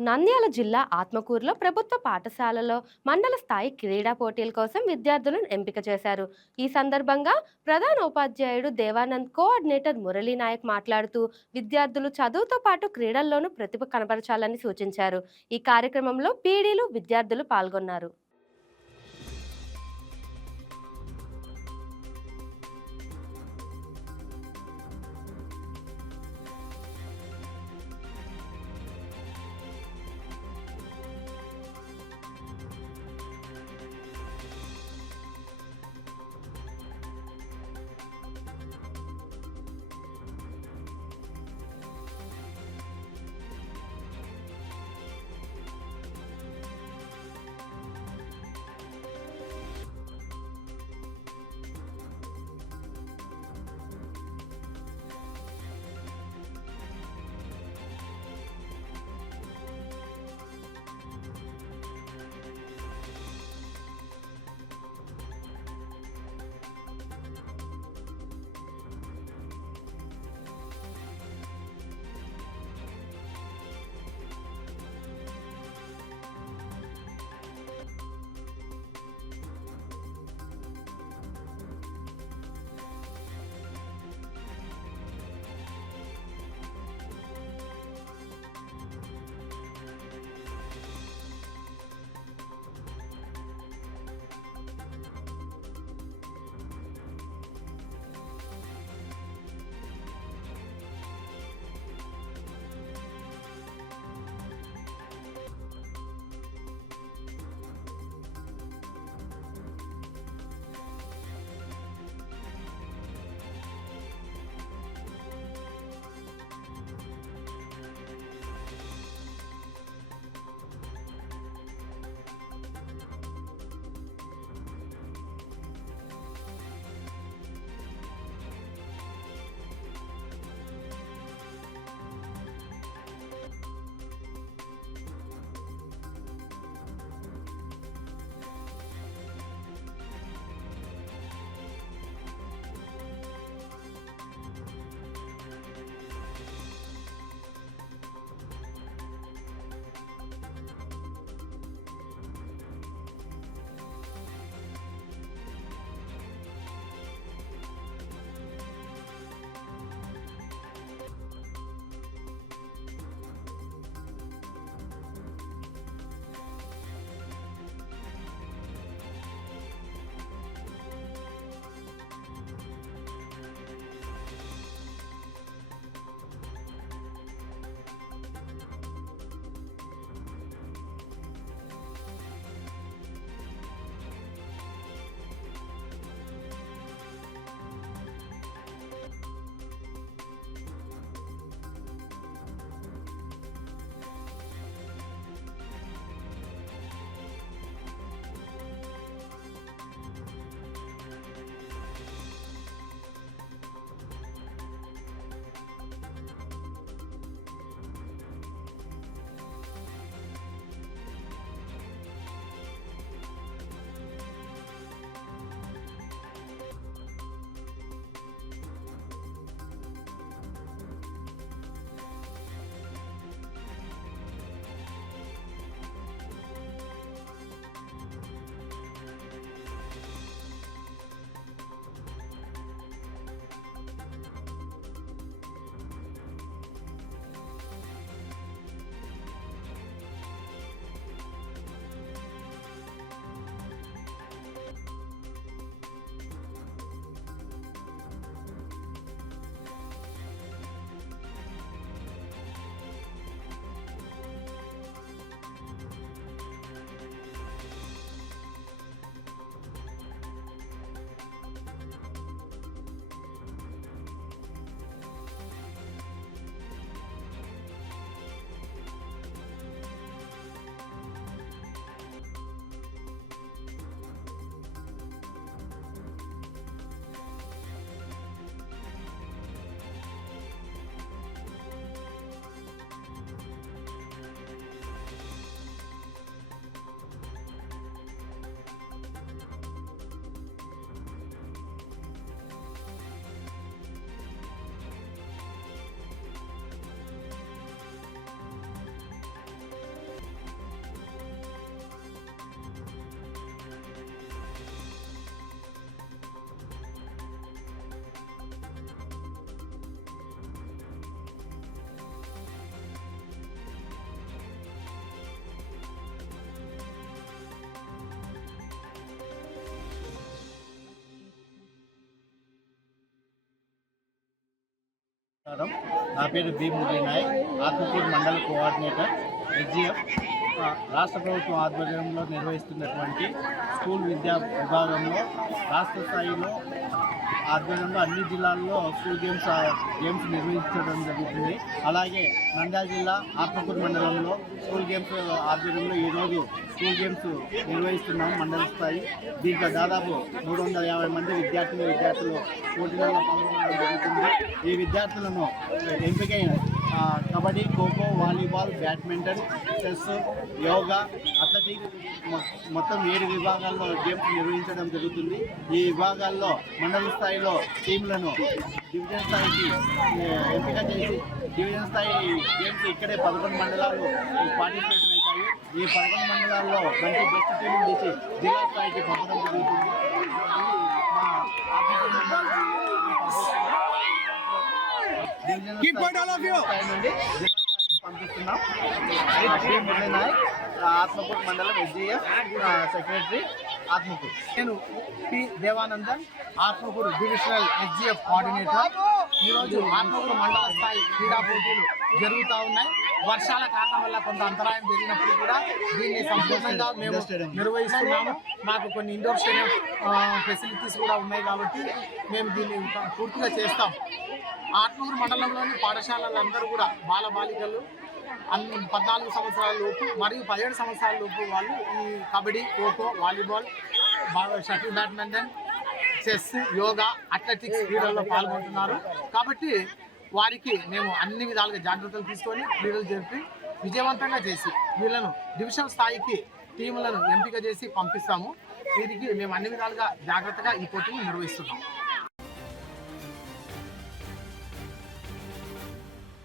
నంద్యాల జిల్లా ఆత్మకూరులో ప్రభుత్వ పాఠశాలలో మండల స్థాయి క్రీడా పోటీల కోసం విద్యార్థులను ఎంపిక చేశారు. ఈ సందర్భంగా ప్రధాన ఉపాధ్యాయుడు దేవానంద్ కోఆర్డినేటర్ మురళీ నాయక్ మాట్లాడుతూ విద్యార్థులు చదువుతో పాటు క్రీడల్లోనూ ప్రతిభ కనబరచాలని సూచించారు. ఈ కార్యక్రమంలో పీడీలు విద్యార్థులు పాల్గొన్నారు. నమస్కారం. నా పేరు బి మురళీ నాయక్ ఆత్మకూరు మండల కోఆర్డినేటర్ ఎస్జిఎఫ్ రాష్ట్ర ప్రభుత్వం ఆధ్వర్యంలో నిర్వహిస్తున్నటువంటి స్కూల్ విద్యా విభాగంలో రాష్ట్ర స్థాయిలో ఆధ్వర్యంలో అన్ని జిల్లాల్లో స్కూల్ గేమ్స్ గేమ్స్ నిర్వహించడం జరుగుతుంది. అలాగే నంద్యాల జిల్లా ఆత్మకూరు మండలంలో స్కూల్ గేమ్స్ ఆధ్వర్యంలో ఈరోజు స్కూల్ గేమ్స్ నిర్వహిస్తున్నాం మండల స్థాయి. దీంట్లో దాదాపు మూడు వందల యాభై మంది విద్యార్థులు విద్యార్థులు పోటీలలో పాల్గొనడం జరుగుతుంది. ఈ విద్యార్థులను ఎంపికైన kabaddi kho kho volleyball badminton chess yoga athletic మొత్తం ఏడు విభాగాల్లో గేమ్స్ నిర్వహించడం జరుగుతుంది. ఈ విభాగాల్లో మండల స్థాయిలో టీంలను డివిజన్ స్థాయికి ఎంపిక చేసి డివిజన్ స్థాయి గేమ్స్ ఇక్కడే పదకొండు మండలాలు పార్టిసిపేషన్ అవుతాయి. ఈ పదకొండు మండలాల్లో మంచి బెస్ట్ టీం తీసి జిల్లా స్థాయికి పంపడం జరుగుతుంది. మా నుండి పంపిస్తున్నాం శ్రీ మురళీ ఆత్మకూరు మండలం ఎస్డిఎఫ్ సెక్రటరీ ఆత్మకూరు నేను P Devanandan Atmakur divisional SGF coordinator. ఈరోజు ఆత్మకూరు మండల స్థాయి క్రీడా పోటీలు జరుగుతూ ఉన్నాయి. వర్షాల కారణం వల్ల కొంత అంతరాయం జరిగినప్పుడు కూడా దీన్ని సంపూర్ణంగా మేము నిర్వహిస్తున్నాము. మాకు కొన్ని ఇండోర్ స్టేడియం ఫెసిలిటీస్ కూడా ఉన్నాయి కాబట్టి మేము దీన్ని పూర్తిగా చేస్తాం. ఆట్నూరు మండలంలోని పాఠశాలలందరూ కూడా బాలబాలికలు అన్ని పద్నాలుగు సంవత్సరాల లోపు మరియు పదిహేడు సంవత్సరాల లోపు వాళ్ళు ఈ కబడ్డీ ఖోఖో వాలీబాల్ బాగా shuttle badminton chess yoga athletics క్రీడల్లో పాల్గొంటున్నారు. కాబట్టి వారికి మేము అన్ని విధాలుగా జాగ్రత్తలు తీసుకొని క్రీడలు జరిపి విజయవంతంగా చేసి వీళ్ళను డివిజన్ స్థాయికి టీములను ఎంపిక చేసి పంపిస్తాము. వీరికి మేము అన్ని విధాలుగా జాగ్రత్తగా ఈ పోటీని నిర్వహిస్తున్నాం